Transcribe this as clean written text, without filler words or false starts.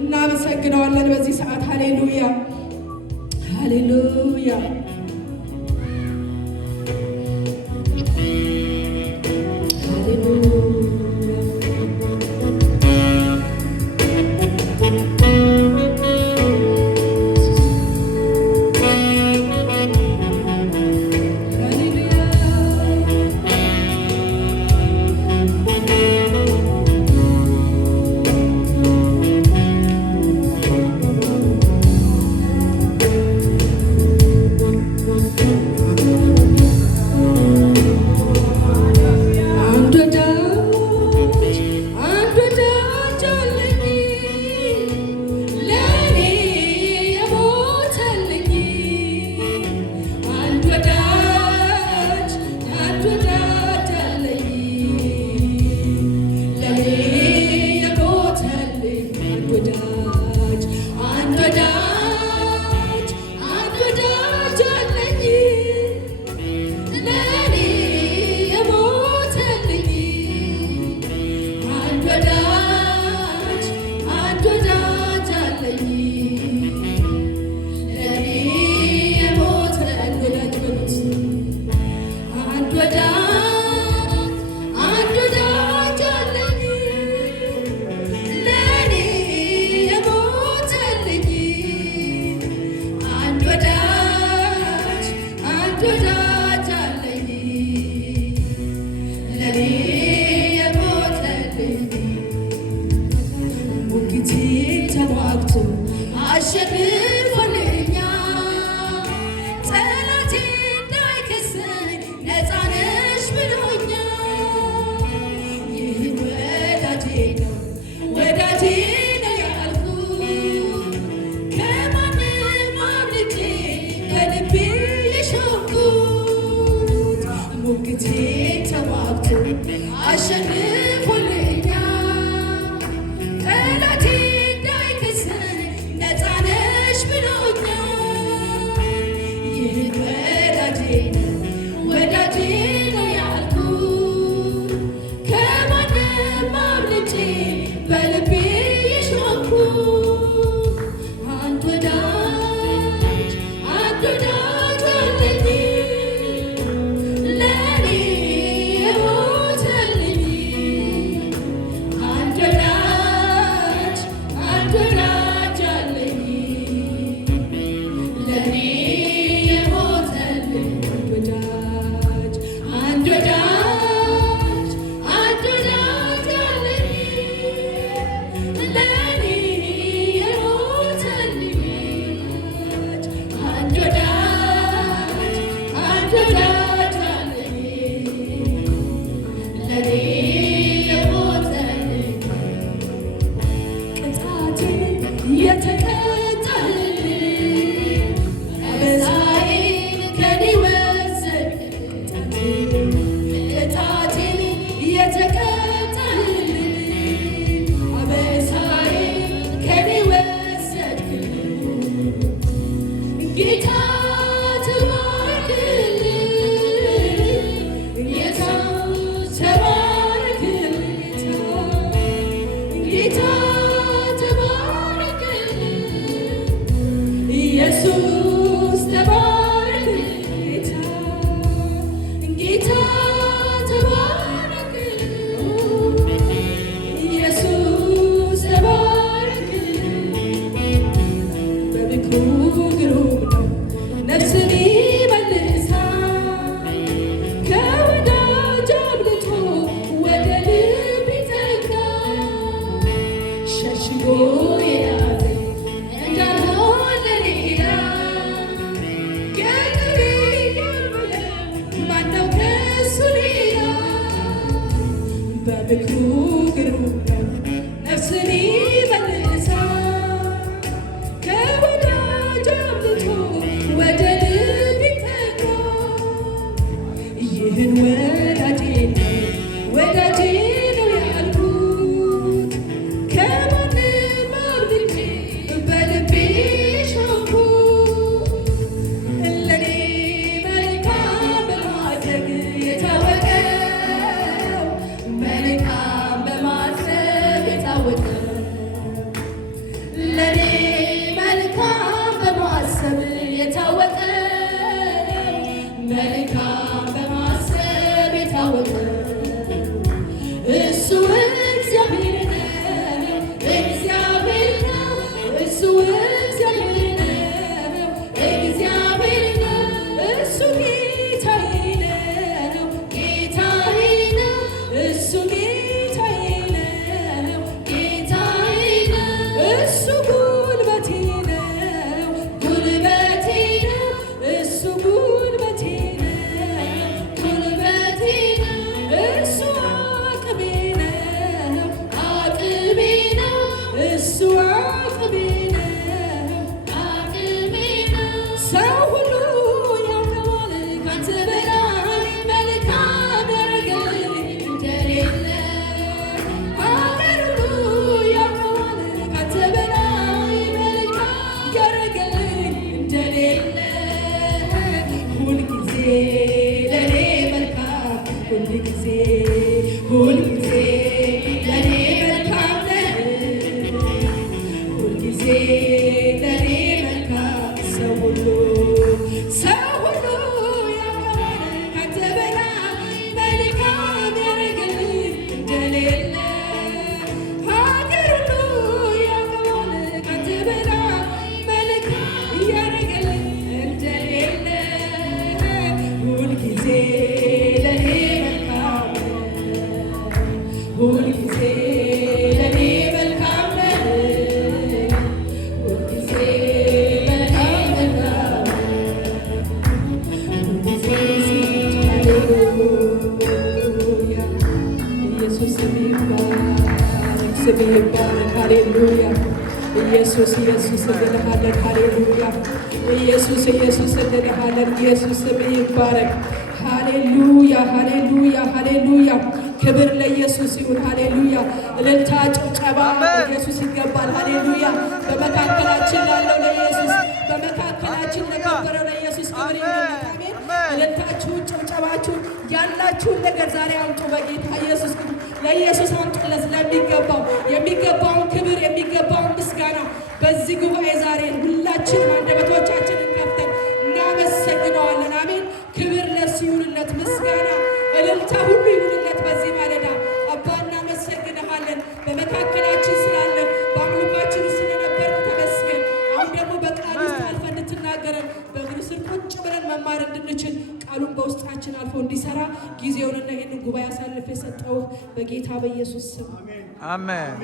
እናመሰግነዋለን በዚህ ሰዓት። ሃሌሉያ ሃሌሉያ። ሃሌሉያ ኢየሱስ ኢየሱስ እንልሃለን። ሃሌሉያ ኢየሱስ ኢየሱስ እንልሃለን። ኢየሱስ ስም ይባረክ። ሃሌሉያ ሃሌሉያ ሃሌሉያ ክብር ለኢየሱስ ይሁን። ሃሌሉያ እልልታ ጭብጨባ ኢየሱስ ይገባል። ሃሌሉያ በመካከላችን ላለው ለኢየሱስ በመካከላችን ለከበረው ለኢየሱስ ክብር ይሁን። አሜን። እልልታችሁን ጭብጨባችሁን ያላችሁን ነገር ዛሬ አምጡ። በጌታ ኢየሱስ ለኢየሱስ አምጡለት። ለሚገባው የሚገባውን ክብር የሚገባውን ምስጋና በዚህ ጉባኤ ዛሬ ሁላችንም አንደበቶቻችንን ከፍተን እናመሰግነዋለን። አሜን። ክብር ለሱ ይሁንለት፣ ምስጋና እልልታ ሁሉ ይሁንለት። በዚህ ማለዳ አባ እናመሰግንሃለን። በመካከላችን ስላለ በአምልኳችን ውስጥ ስለነበርክ ተመስገን። አሁን ደግሞ በቃል ውስጥ አልፈ እንድትናገረን በእግር ስር ቁጭ ብለን መማር እንድንችል ቃሉን በውስጣችን አልፎ እንዲሰራ ጊዜውንና ይህንን ጉባኤ አሳልፍ የሰጠው በጌታ በኢየሱስ ስም አሜን።